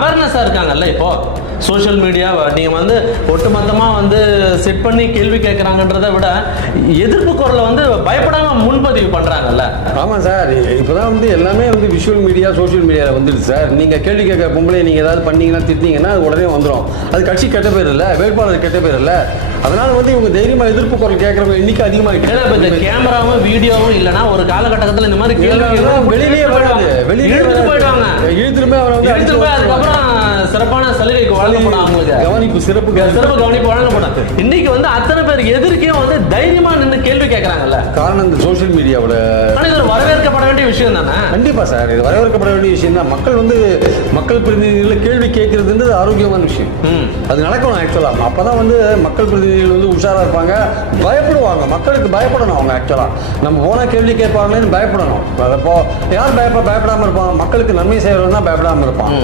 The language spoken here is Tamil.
அவேர்னஸா இருக்காங்கல்ல. இப்போ சோஷியல் மீடியா நீங்க வந்து ஒட்டுமொத்தமா வந்து செட் பண்ணி கேள்வி கேட்கறாங்கன்றதை விட எதிர்ப்பு குரலை வந்து பயப்படாம முன்பதிவு பண்றாங்கல்ல. ஆமா சார், இப்பதான் வந்து எல்லாமே வந்து விஷுவல் மீடியா சோஷியல் மீடியாவில் வந்துடுது சார். நீங்க கேள்வி கேட்க பொம்பளை நீங்க ஏதாவது பண்ணீங்கன்னா திட்டிங்கன்னா அது உடனே வந்துடும். அது கட்சி கெட்ட பேர் இல்லை, வேட்பாளர் கெட்ட பேர் இல்லை. அதனால வந்து இவங்க தைரியமா எதிர்ப்பு குரல் கேட்கறவங்க எண்ணிக்கை அதிகமாகிட்டு. கேமராவும் வீடியோவும் இல்லைன்னா ஒரு காலகட்டத்தில் இந்த மாதிரி வெளியிலேயே வராது, வெளியிலே போயிடுவாங்க. இழுத்துருமே அவரை வந்து அதுக்கப்புறம் சிறப்பான சலுகைக்கு வழங்கப்படும், அவங்களுக்கு கவனிப்பு சிறப்பு கவனிப்பு வழங்கப்படும். இன்னைக்கு வந்து அத்தனை பேர் எதிர்க்கையும் வந்து தைரியமா நின்று கேள்வி கேட்கறாங்கல்ல. காரணம் இந்த சோசியல் மீடியாவோட. இது வரவேற்கப்பட வேண்டிய விஷயம் தானே. கண்டிப்பா சார், இது வரவேற்கப்பட வேண்டிய விஷயம் தான். மக்கள் வந்து மக்கள் பிரதிநிதிகளை கேள்வி கேட்கறதுன்றது ஆரோக்கியமான விஷயம். அது நடக்கணும் ஆக்சுவலா. அப்பதான் வந்து மக்கள் பிரதிநிதிகள் வந்து உஷாரா இருப்பாங்க, பயப்படுவாங்க. மக்களுக்கு பயப்படணும் அவங்க. ஆக்சுவலா நம்ம போனா கேள்வி கேட்பாங்களேன்னு பயப்படணும். யார் பயப்படாம இருப்பான்? மக்களுக்கு நன்மை செய்யறவன் தான் பயப்படாம இருப்பான்.